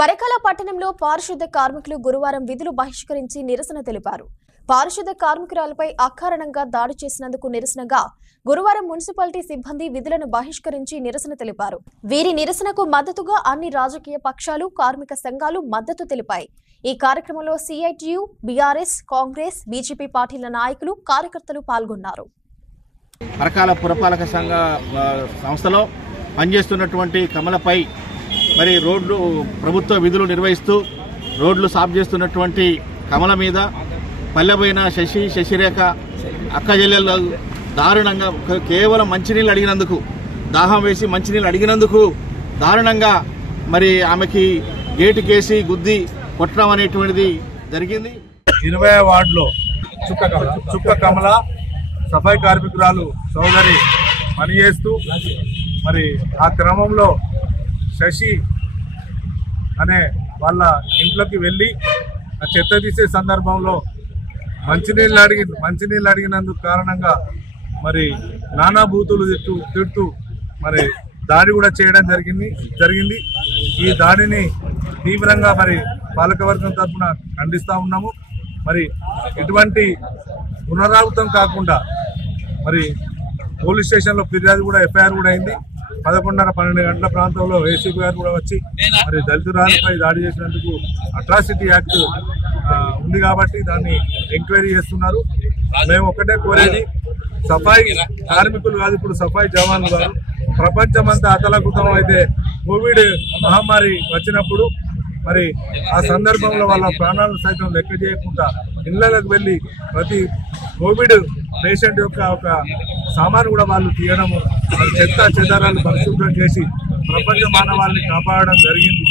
పరకాల పట్టణంలో పారిశుద్ధ కార్మికులు గురువారం విధులు బహిష్కరించి నిరసన తెలిపారు. పారిశుద్ధ కార్మికురాలపై అకారణంగా దాడి చేసినందుకు నిరసనగా గురువారం మున్సిపాలిటీ సిబ్బంది విధులను బహిష్కరించి నిరసన తెలిపారు. వీరి నిరసనకు మద్దతుగా అన్ని రాజకీయ పక్షాలు, కార్మిక సంఘాలు మద్దతు తెలిపాయి. ఈ కార్యక్రమంలో సిఐటియు, బీఆర్ఎస్, కాంగ్రెస్, బీజేపీ పార్టీల నాయకులు, కార్యకర్తలు పాల్గొన్నారు. పరకాల పురపాలక సంఘ సంస్థలో పనిచేస్తున్నటువంటి కమలపై మరి రోడ్లు ప్రభుత్వ విధులు నిర్వహిస్తూ రోడ్లు సాఫ్ చేస్తున్నటువంటి కమల మీద పల్లెపోయిన శశిరేఖ అక్క చెల్లెళ్ళు దారుణంగా కేవలం మంచినీళ్ళు అడిగినందుకు, దాహం వేసి మంచినీళ్ళు అడిగినందుకు దారుణంగా మరి ఆమెకి గేటు కేసి గుద్ది కొట్టడం అనేటువంటిది జరిగింది. 20వ వార్డులో చుక్క కమల సఫాయి కార్మికురాలు సోదరి పనిచేస్తూ మరి ఆ క్రమంలో శశి అనే వాళ్ళ ఇంట్లోకి వెళ్ళి చెత్త తీసే సందర్భంలో మంచినీళ్ళు అడిగినందుకు కారణంగా మరి నానా బూతులు తిడుతూ మరి దాడి కూడా చేయడం జరిగింది. ఈ దాడిని తీవ్రంగా మరి పాలకవర్గం తరఫున ఖండిస్తూ ఉన్నాము. మరి ఎటువంటి పునరావృతం కాకుండా మరి పోలీస్ స్టేషన్లో ఫిర్యాదు కూడా ఎఫ్ఐఆర్ కూడా అయింది. 11:30-12 గంటల ప్రాంతంలో ఏసీపీ గారు కూడా వచ్చి మరి దళితురాలపై దాడి చేసినందుకు అట్రాసిటీ యాక్ట్ ఉంది కాబట్టి దాన్ని ఎంక్వైరీ చేస్తున్నారు. మేము ఒకటే కోరేది, సఫాయి కార్మికులు కాదు, ఇప్పుడు సఫాయి జవాన్లు గారు ప్రపంచమంతా అతలకుతం అయితే కోవిడ్ మహమ్మారి వచ్చినప్పుడు మరి ఆ సందర్భంలో వాళ్ళ ప్రాణాలను సైతం లెక్క చేయకుండా ఇళ్లకు వెళ్ళి ప్రతి కోవిడ్ పేషెంట్ యొక్క ఒక సామాను కూడా వాళ్ళు తీయడము, చెత్త చెదారాలు పరిశుభ్రం చేసి ప్రపంచ మానవాళిని కాపాడడం జరిగింది.